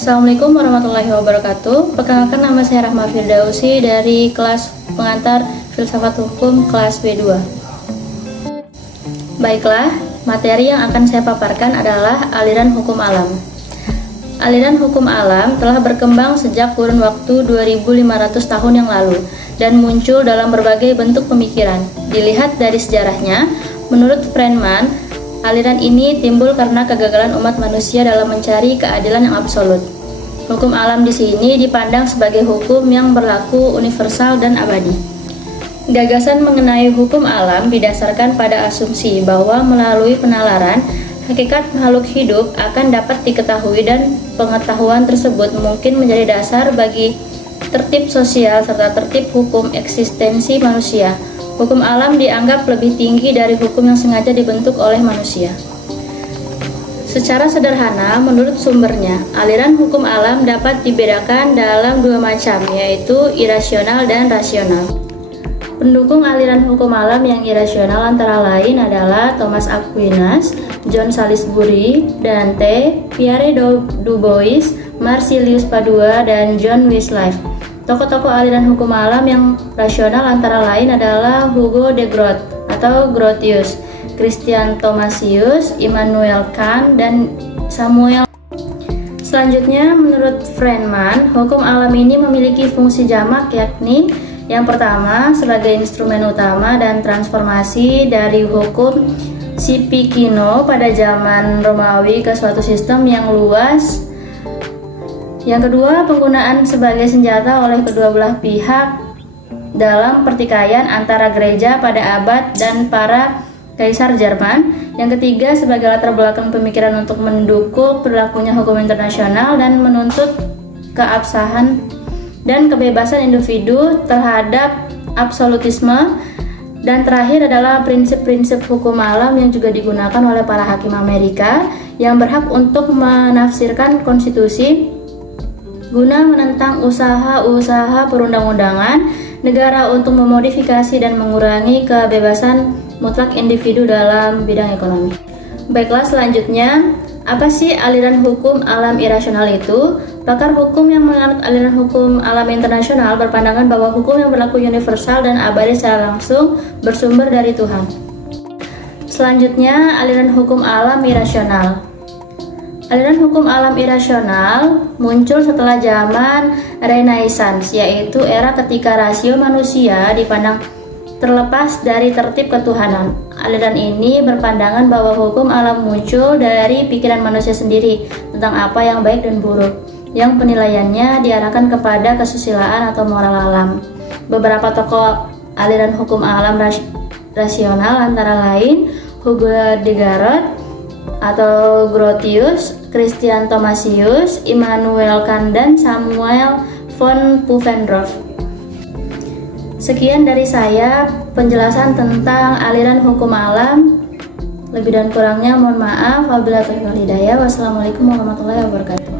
Assalamualaikum warahmatullahi wabarakatuh. Perkenalkan, nama saya Rahma Firdausi dari kelas pengantar Filsafat Hukum kelas B2. Baiklah, materi yang akan saya paparkan adalah aliran hukum alam. Aliran hukum alam telah berkembang sejak kurun waktu 2500 tahun yang lalu dan muncul dalam berbagai bentuk pemikiran. Dilihat dari sejarahnya, menurut Feynman, aliran ini timbul karena kegagalan umat manusia dalam mencari keadilan yang absolut. Hukum alam di sini dipandang sebagai hukum yang berlaku universal dan abadi. Gagasan mengenai hukum alam didasarkan pada asumsi bahwa melalui penalaran, hakikat makhluk hidup akan dapat diketahui dan pengetahuan tersebut mungkin menjadi dasar bagi tertib sosial serta tertib hukum eksistensi manusia. Hukum alam dianggap lebih tinggi dari hukum yang sengaja dibentuk oleh manusia. Secara sederhana, menurut sumbernya, aliran hukum alam dapat dibedakan dalam dua macam, yaitu irasional dan rasional. Pendukung aliran hukum alam yang irasional antara lain adalah Thomas Aquinas, John Salisbury, Dante, Pierre du Bois, Marsilius Padua, dan John Wycliffe. Tokoh-tokoh aliran hukum alam yang rasional antara lain adalah Hugo de Groot atau Grotius, Christian Thomasius, Immanuel Kant, dan Samuel. Selanjutnya, menurut Feynman, hukum alam ini memiliki fungsi jamak, yakni yang pertama sebagai instrumen utama dan transformasi dari hukum Sipikino pada zaman Romawi ke suatu sistem yang luas. Yang kedua, penggunaan sebagai senjata oleh kedua belah pihak dalam pertikaian antara gereja pada abad dan para kaisar Jerman. Yang ketiga, sebagai latar belakang pemikiran untuk mendukung berlakunya hukum internasional dan menuntut keabsahan dan kebebasan individu terhadap absolutisme. Dan terakhir adalah prinsip-prinsip hukum alam yang juga digunakan oleh para hakim Amerika yang berhak untuk menafsirkan konstitusi guna menentang usaha-usaha perundang-undangan negara untuk memodifikasi dan mengurangi kebebasan mutlak individu dalam bidang ekonomi. Baiklah, selanjutnya, apa sih aliran hukum alam irasional itu? Pakar hukum yang menganut aliran hukum alam internasional berpandangan bahwa hukum yang berlaku universal dan abadi secara langsung bersumber dari Tuhan. Selanjutnya, aliran hukum alam irasional. Aliran hukum alam irasional muncul setelah zaman Renaissance, yaitu era ketika rasio manusia dipandang terlepas dari tertib ketuhanan. Aliran ini berpandangan bahwa hukum alam muncul dari pikiran manusia sendiri tentang apa yang baik dan buruk, yang penilaiannya diarahkan kepada kesusilaan atau moral alam. Beberapa tokoh aliran hukum alam rasional antara lain Hugo de Groot atau Grotius, Christian Thomasius, Immanuel Kant, dan Samuel von Pufendorf. Sekian dari saya penjelasan tentang aliran hukum alam. Lebih dan kurangnya mohon maaf. Wabillahi taufiq wal hidayah. Wassalamualaikum warahmatullahi wabarakatuh.